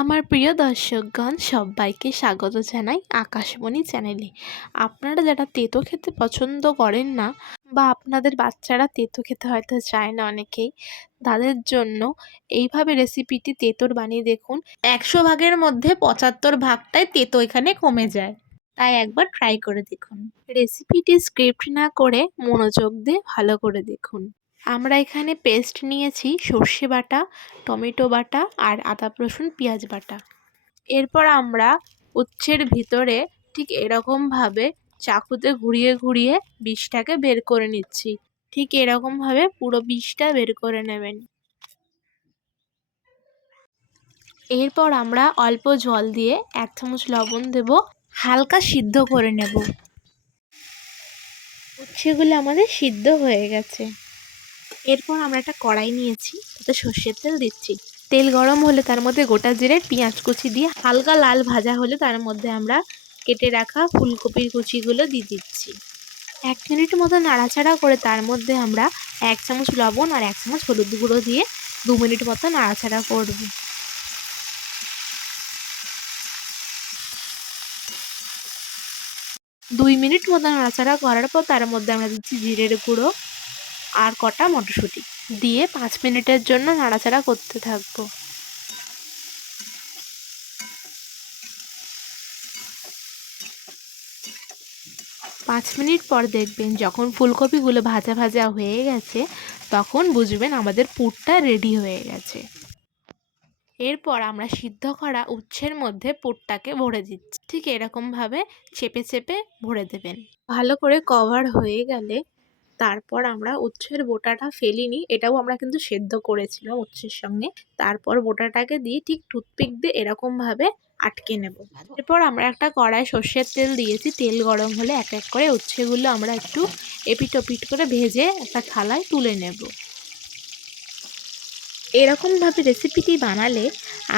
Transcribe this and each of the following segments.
আমার প্রিয় দর্শকগণ সবাইকে স্বাগত জানাই আকাশমণি চ্যানেলে। আপনারা যারা তেতো খেতে পছন্দ করেন না বা আপনাদের বাচ্চারা তেতো খেতে হয়তো চায় না অনেকেই, তাদের জন্য এইভাবে রেসিপিটি তেতোর বানিয়ে দেখুন। ১০০ ভাগের মধ্যে ৭৫ ভাগটাই তেতো এখানে কমে যায়। তাই একবার ট্রাই করে দেখুন। রেসিপিটি স্ক্রিপ্ট না করে মনোযোগ দিয়ে ভালো করে দেখুন। আমরা এখানে পেস্ট নিয়েছি সর্ষে বাটা, টমেটো বাটা আর আদা রসুন পেঁয়াজ বাটা। এরপর আমরা উচ্ছের ভিতরে ঠিক এরকমভাবে চাকুতে ঘুরিয়ে ঘুরিয়ে বীজটাকে বের করে নিচ্ছি। ঠিক এরকমভাবে পুরো বীজটা বের করে নেবেন। এরপর আমরা অল্প জল দিয়ে ১ চামচ লবণ দেব, হালকা সিদ্ধ করে নেব। উচ্ছেগুলো আমাদের সিদ্ধ হয়ে গেছে। এরপর আমরা একটা কড়াই নিয়েছি, তাতে সর্ষের তেল দিচ্ছি। তেল গরম হলে তার মধ্যে গোটা জিরে পেঁয়াজ কুচি দিয়ে হালকা লাল ভাজা হলে তার মধ্যে আমরা কেটে রাখা ফুলকপির কুচিগুলো দিয়ে দিচ্ছি। ১ মিনিট মতো নাড়াচাড়া করে তার মধ্যে আমরা ১ চামচ লবণ আর ১ চামচ হলুদ গুঁড়ো দিয়ে ২ মিনিট মতো নাড়াচাড়া করব। ২ মিনিট মতো নাড়াচাড়া করার পর তার মধ্যে আমরা দিচ্ছি জিরের গুঁড়ো আর কটা মটরশুঁটি দিয়ে ৫ মিনিটের জন্য নাড়াচাড়া করতে থাকবো। ৫ মিনিট পর দেখবেন যখন ফুলকপিগুলো ভাজা ভাজা হয়ে গেছে, তখন বুঝবেন আমাদের পুরটা রেডি হয়ে গেছে। এরপর আমরা সিদ্ধ করা উচ্ছের মধ্যে পুরটাকে ভরে দিচ্ছি। ঠিক এরকমভাবে চেপে চেপে ভরে দেবেন। ভালো করে কভার হয়ে গেলে তারপর আমরা উচ্ছের বোটাটা ফেলিনি, এটাও আমরা কিন্তু সেদ্ধ করেছিলাম উচ্ছের সঙ্গে। তারপর বোটাটাকে দিয়ে ঠিক টুথপিক দিয়ে এরকমভাবে আটকে নেব। এরপর আমরা একটা কড়াই সর্ষের তেল দিয়েছি, তেল গরম হলে এক এক করে উচ্ছেগুলো আমরা একটু এপিট ওপিট করে ভেজে একটা থালায় তুলে নেব। এরকমভাবে রেসিপিটি বানালে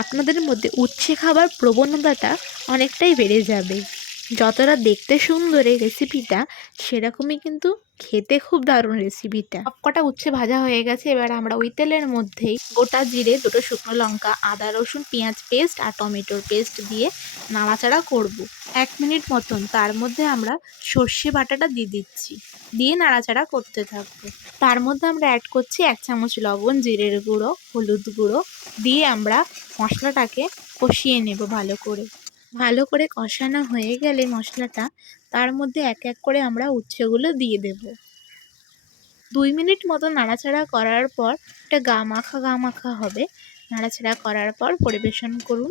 আপনাদের মধ্যে উচ্ছে খাবার প্রবণতাটা অনেকটাই বেড়ে যাবে। যতটা দেখতে সুন্দর এই রেসিপিটা, সেরকমই কিন্তু খেতে খুব দারুণ রেসিপিটা। সবকটা উচ্ছে ভাজা হয়ে গেছে। এবার আমরা ওই তেলের মধ্যেই গোটা জিরে, ২টো শুকনো লঙ্কা, আদা রসুন পেঁয়াজ পেস্ট আর টমেটোর পেস্ট দিয়ে নাড়াচাড়া করব ১ মিনিট মতন। তার মধ্যে আমরা সর্ষে বাটাটা দিয়ে দিচ্ছি, দিয়ে নাড়াচাড়া করতে থাকবো। তার মধ্যে আমরা অ্যাড করছি ১ চামচ লবণ, জিরের গুঁড়ো, হলুদ গুঁড়ো দিয়ে আমরা মশলাটাকে কষিয়ে নেব ভালো করে। ভালো করে কষানো হয়ে গেলে মশলাটা, তার মধ্যে এক এক করে আমরা উচ্ছেগুলো দিয়ে দেব। ২ মিনিট মতো নাড়াচাড়া করার পর এটা গা মাখা হবে। নাড়াচাড়া করার পর পরিবেশন করুন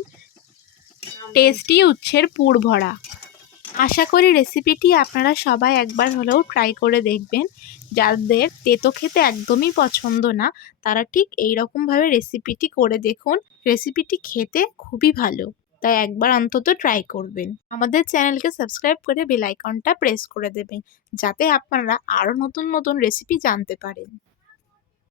টেস্টি উচ্ছের পুর ভরা। আশা করি রেসিপিটি আপনারা সবাই একবার হলেও ট্রাই করে দেখবেন। যাদের তেতো খেতে একদমই পছন্দ না, তারা ঠিক এই রকমভাবে রেসিপিটি করে দেখুন। রেসিপিটি খেতে খুবই ভালো, তাই একবার অন্তত ট্রাই করবেন। আমাদের চ্যানেলকে সাবস্ক্রাইব করে বেল আইকনটা প্রেস করে দেবেন, যাতে আপনারা আরও নতুন নতুন রেসিপি জানতে পারেন।